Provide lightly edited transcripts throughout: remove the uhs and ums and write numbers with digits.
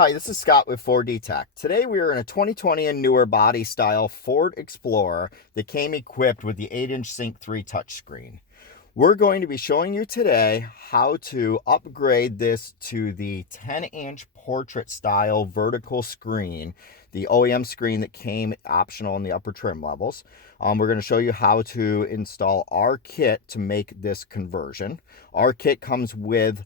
Hi, this is Scott with 4D Tech. Today we are in a 2020 and newer body style Ford Explorer that came equipped with the 8-inch Sync 3 touchscreen. We're going to be showing you today how to upgrade this to the 10-inch portrait style vertical screen, the OEM screen that came optional in the upper trim levels. We're going to show you how to install our kit to make this conversion. Our kit comes with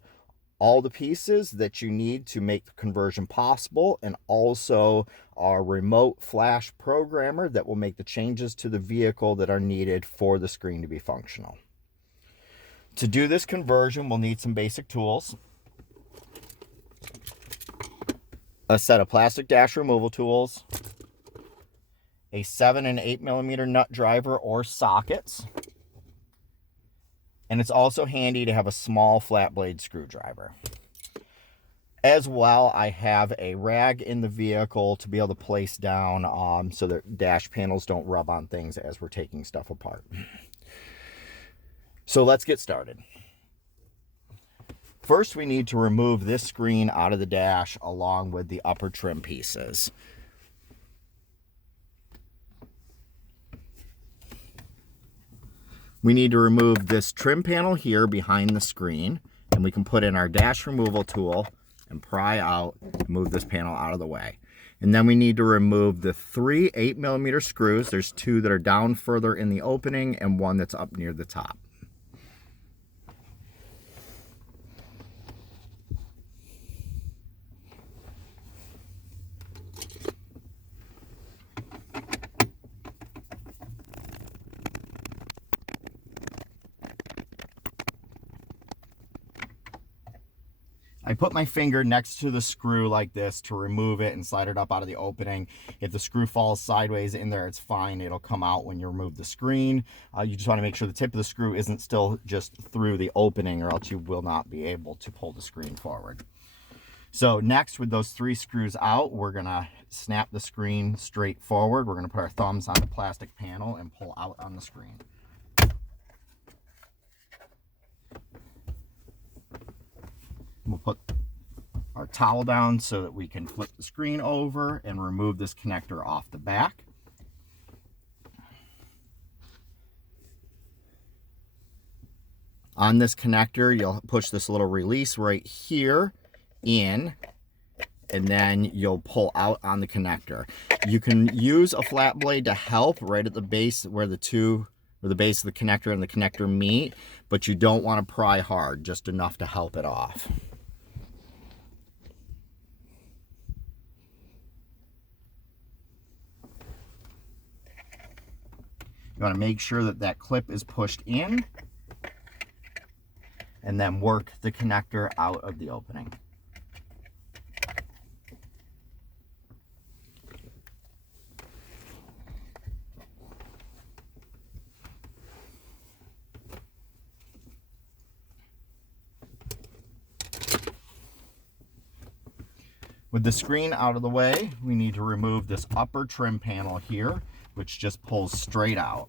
all the pieces that you need to make the conversion possible, and also our remote flash programmer that will make the changes to the vehicle that are needed for the screen to be functional. To do this conversion, we'll need some basic tools. A set of plastic dash removal tools, a 7 and 8 millimeter nut driver or sockets, and it's also handy to have a small flat blade screwdriver. As well, I have a rag in the vehicle to be able to place down so that dash panels don't rub on things as we're taking stuff apart. So let's get started. First, we need to remove this screen out of the dash along with the upper trim pieces. We need to remove this trim panel here behind the screen, and we can put in our dash removal tool and pry out and move this panel out of the way. And then we need to remove the 3 8 millimeter screws. There's 2 that are down further in the opening and 1 that's up near the top. I put my finger next to the screw like this to remove it and slide it up out of the opening. If the screw falls sideways in there, it's fine. It'll come out when you remove the screen. You just want to make sure the tip of the screw isn't still just through the opening, or else you will not be able to pull the screen forward. So next, with those 3 screws out, we're going to snap the screen straight forward. We're going to put our thumbs on the plastic panel and pull out on the screen. We'll put our towel down so that we can flip the screen over and remove this connector off the back. On this connector, you'll push this little release right here in, and then you'll pull out on the connector. You can use a flat blade to help right at the base where the base of the connector and the connector meet, but you don't want to pry hard, just enough to help it off. You want to make sure that that clip is pushed in, and then work the connector out of the opening. With the screen out of the way, we need to remove this upper trim panel here, which just pulls straight out.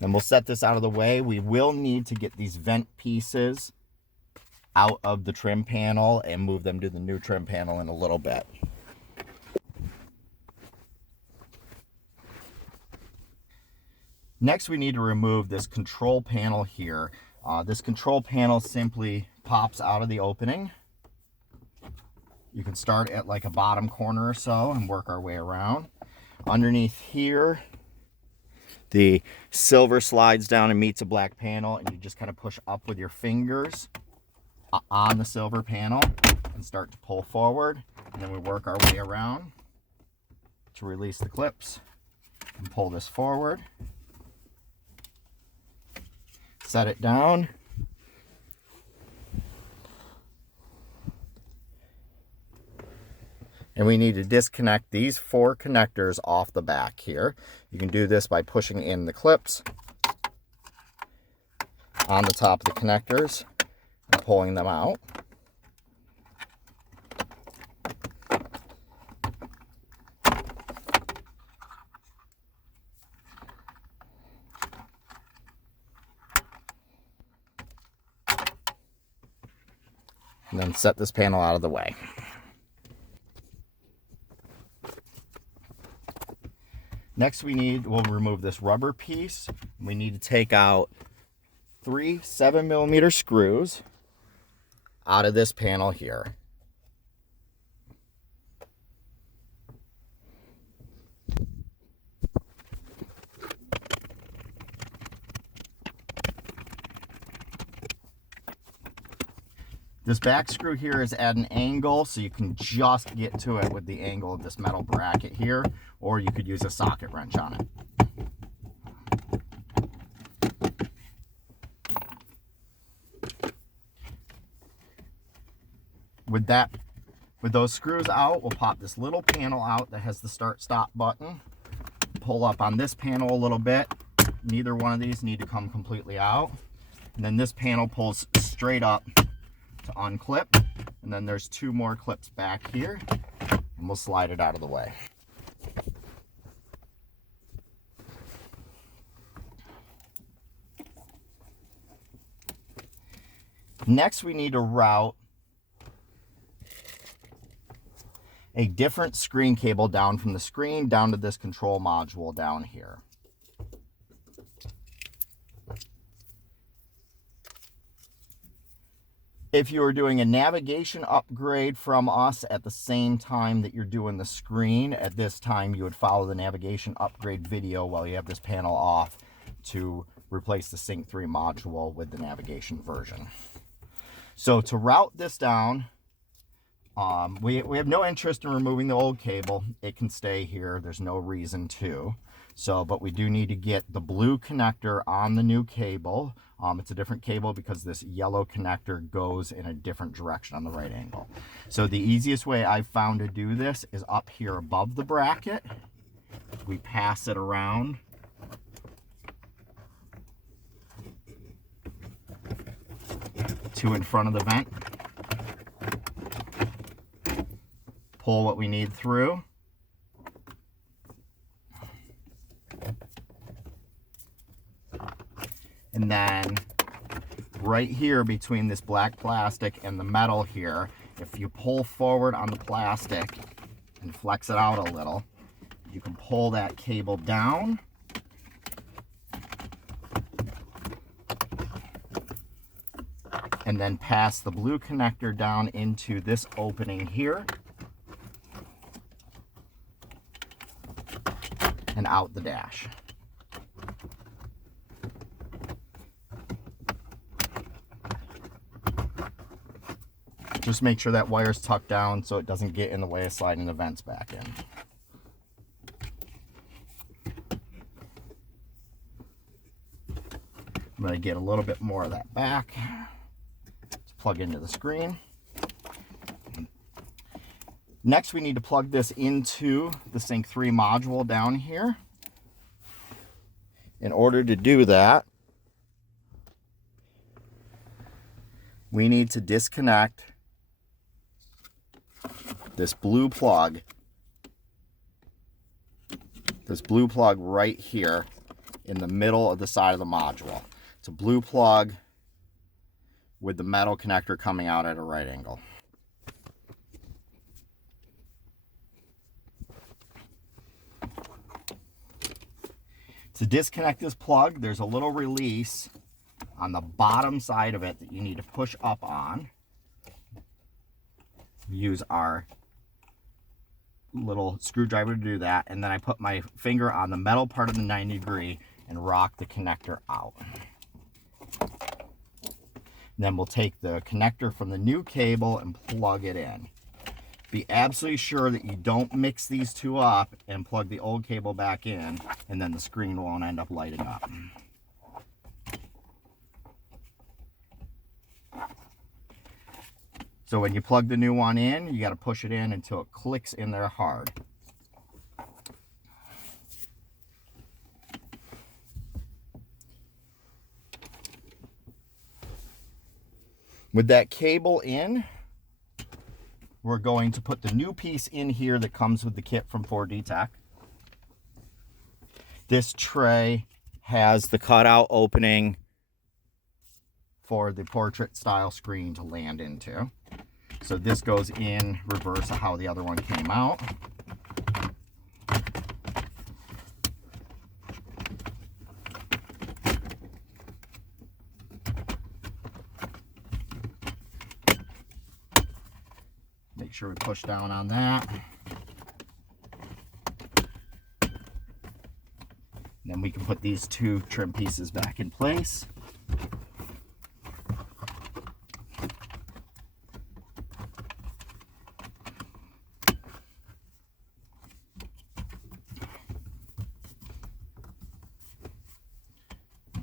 Then we'll set this out of the way. We will need to get these vent pieces out of the trim panel and move them to the new trim panel in a little bit. Next, we need to remove this control panel here. This control panel simply pops out of the opening. You can start at like a bottom corner or so and work our way around. Underneath here, the silver slides down and meets a black panel, and you just kind of push up with your fingers on the silver panel and start to pull forward. And then we work our way around to release the clips and pull this forward. Set it down. And we need to disconnect these 4 connectors off the back here. You can do this by pushing in the clips on the top of the connectors and pulling them out. And then set this panel out of the way. Next we'll remove this rubber piece. We need to take out 3 7mm screws out of this panel here. This back screw here is at an angle, so you can just get to it with the angle of this metal bracket here, or you could use a socket wrench on it. With those screws out, we'll pop this little panel out that has the start-stop button. Pull up on this panel a little bit. Neither one of these need to come completely out. And then this panel pulls straight up to unclip, and then there's 2 more clips back here, and we'll slide it out of the way. Next, we need to route a different screen cable down from the screen down to this control module down here. If you are doing a navigation upgrade from us at the same time that you're doing the screen, at this time you would follow the navigation upgrade video while you have this panel off to replace the Sync 3 module with the navigation version. So to route this down, we have no interest in removing the old cable. It can stay here. There's no reason to. But we do need to get the blue connector on the new cable. It's a different cable because this yellow connector goes in a different direction on the right angle. So the easiest way I've found to do this is up here above the bracket. We pass it around. To in front of the vent. Pull what we need through. And then right here between this black plastic and the metal here, if you pull forward on the plastic and flex it out a little, you can pull that cable down. And then pass the blue connector down into this opening here. And out the dash. Just make sure that wire's tucked down so it doesn't get in the way of sliding the vents back in. I'm going to get a little bit more of that back. Let's plug into the screen. Next, we need to plug this into the Sync 3 module down here. In order to do that, we need to disconnect this blue plug right here in the middle of the side of the module. It's a blue plug with the metal connector coming out at a right angle. To disconnect this plug, there's a little release on the bottom side of it that you need to push up on. Use our little screwdriver to do that, and then I put my finger on the metal part of the 90-degree and rock the connector out. Then we'll take the connector from the new cable and plug it in. Be absolutely sure that you don't mix these two up and plug the old cable back in, and then the screen won't end up lighting up. So when you plug the new one in, you got to push it in until it clicks in there hard. With that cable in, we're going to put the new piece in here that comes with the kit from 4D Tech. This tray has the cutout opening for the portrait style screen to land into. So this goes in reverse of how the other one came out. Make sure we push down on that. Then we can put these two trim pieces back in place.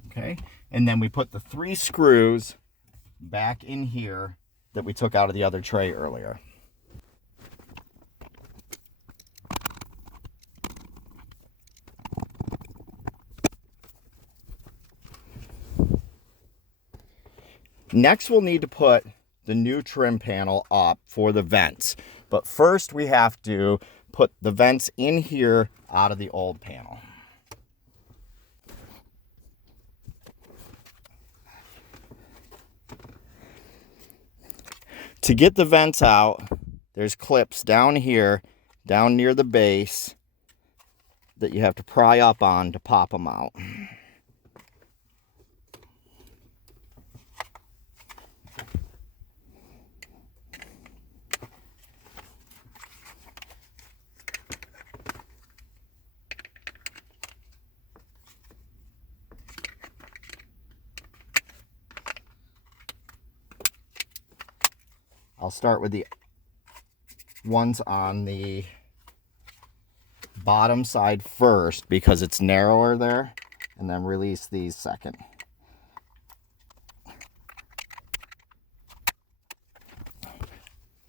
Okay, and then we put the 3 screws back in here that we took out of the other tray earlier. Next, we'll need to put the new trim panel up for the vents. But first, we have to put the vents in here out of the old panel. To get the vents out, there's clips down here, down near the base, that you have to pry up on to pop them out. I'll start with the ones on the bottom side first because it's narrower there, and then release these second.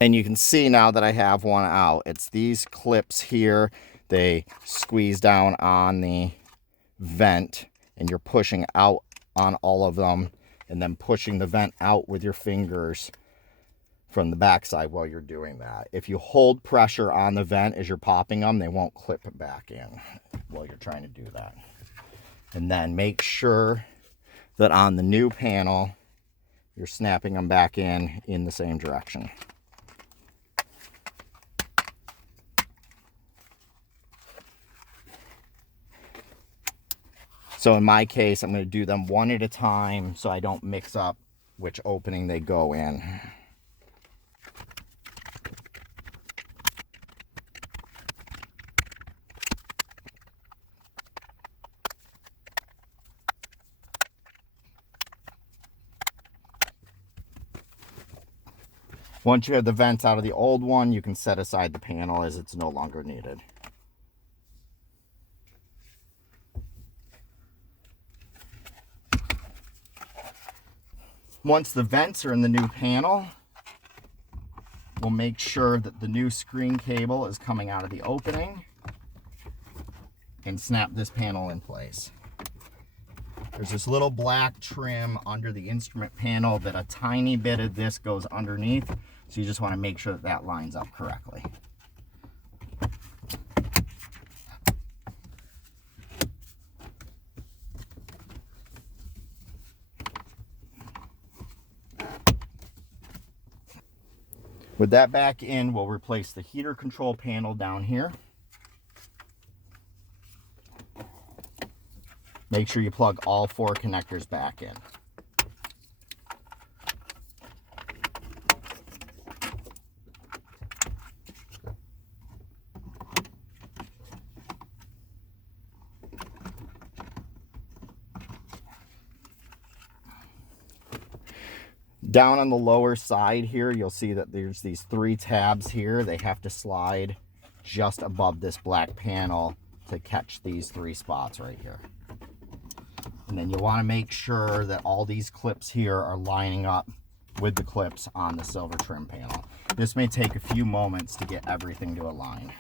And you can see now that I have one out. It's these clips here. They squeeze down on the vent, and you're pushing out on all of them, and then pushing the vent out with your fingers from the backside while you're doing that. If you hold pressure on the vent as you're popping them, they won't clip it back in while you're trying to do that. And then make sure that on the new panel, you're snapping them back in the same direction. So in my case, I'm going to do them one at a time so I don't mix up which opening they go in. Once you have the vents out of the old one, you can set aside the panel as it's no longer needed. Once the vents are in the new panel, we'll make sure that the new screen cable is coming out of the opening and snap this panel in place. There's this little black trim under the instrument panel that a tiny bit of this goes underneath, so you just want to make sure that that lines up correctly. With that back in, we'll replace the heater control panel down here. Make sure you plug all 4 connectors back in. Down on the lower side here, you'll see that there's these 3 tabs here. They have to slide just above this black panel to catch these 3 spots right here. And then you want to make sure that all these clips here are lining up with the clips on the silver trim panel. This may take a few moments to get everything to align.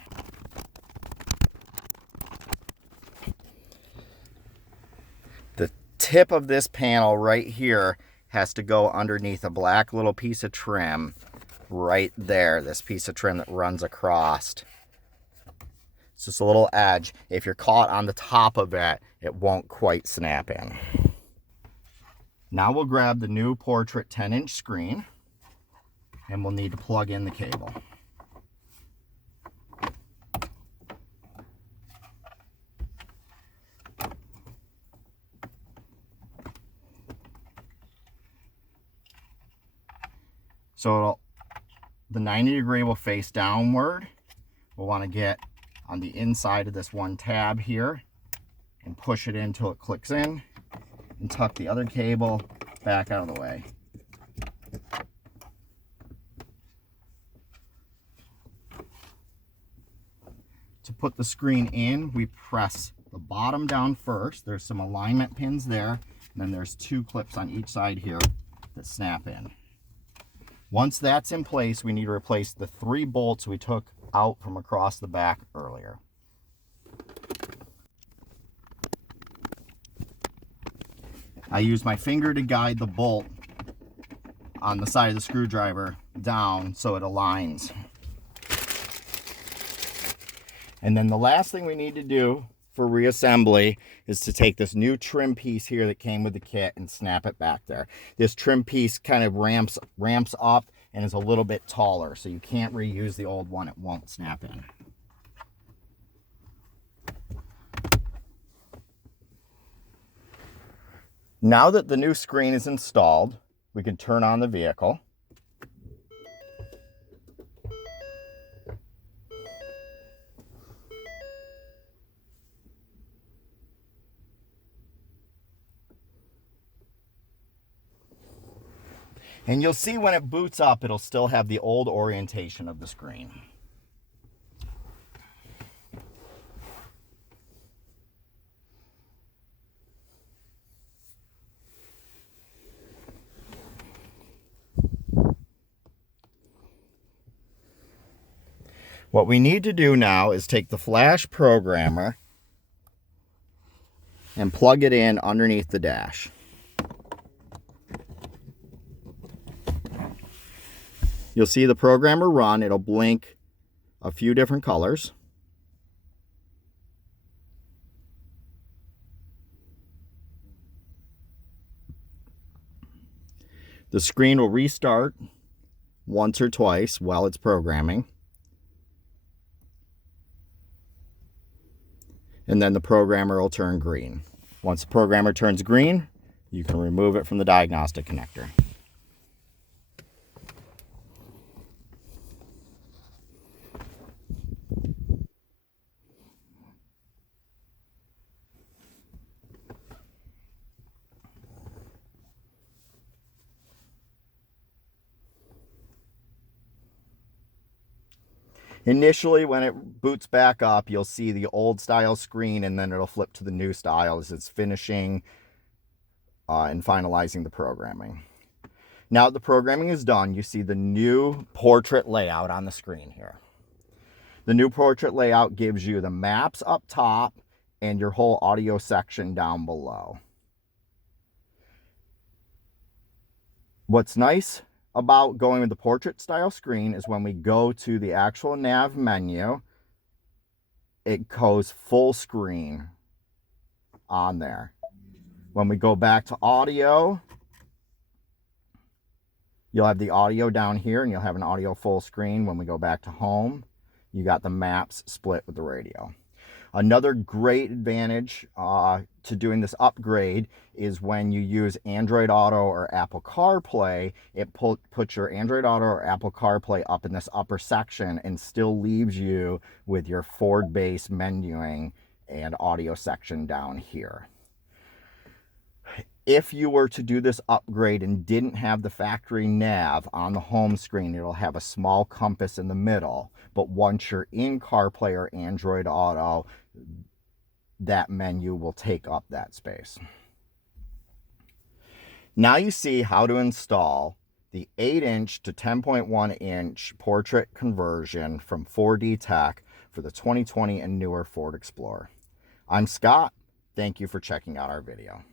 The tip of this panel right here has to go underneath a black little piece of trim right there. This piece of trim that runs across. It's just a little edge. If you're caught on the top of it, it won't quite snap in. Now we'll grab the new Portrait 10-inch screen and we'll need to plug in the cable. So the 90-degree will face downward. We'll want to get on the inside of this one tab here and push it in until it clicks in, and tuck the other cable back out of the way. To put the screen in, we press the bottom down first. There's some alignment pins there, and then there's 2 clips on each side here that snap in. Once that's in place, we need to replace the 3 bolts we took out from across the back earlier. I use my finger to guide the bolt on the side of the screwdriver down so it aligns. And then the last thing we need to do for reassembly is to take this new trim piece here that came with the kit and snap it back there. This trim piece kind of ramps up and is a little bit taller, so you can't reuse the old one. It won't snap in. Now that the new screen is installed, we can turn on the vehicle. And you'll see when it boots up, it'll still have the old orientation of the screen. What we need to do now is take the flash programmer and plug it in underneath the dash. You'll see the programmer run. It'll blink a few different colors. The screen will restart once or twice while it's programming. And then the programmer will turn green. Once the programmer turns green, you can remove it from the diagnostic connector. Initially, when it boots back up, you'll see the old style screen, and then it'll flip to the new style as it's finishing and finalizing the programming. Now that the programming is done, you see the new portrait layout on the screen here. The new portrait layout gives you the maps up top and your whole audio section down below. What's nice about going with the portrait style screen is when we go to the actual nav menu, it goes full screen on there. When we go back to audio, you'll have the audio down here and you'll have an audio full screen. When we go back to home, you got the maps split with the radio. Another great advantage to doing this upgrade is when you use Android Auto or Apple CarPlay, it puts your Android Auto or Apple CarPlay up in this upper section and still leaves you with your Ford-based menuing and audio section down here. If you were to do this upgrade and didn't have the factory nav on the home screen, it'll have a small compass in the middle. But once you're in CarPlay or Android Auto, that menu will take up that space. Now you see how to install the 8-inch to 10.1-inch portrait conversion from 4D Tech for the 2020 and newer Ford Explorer. I'm Scott. Thank you for checking out our video.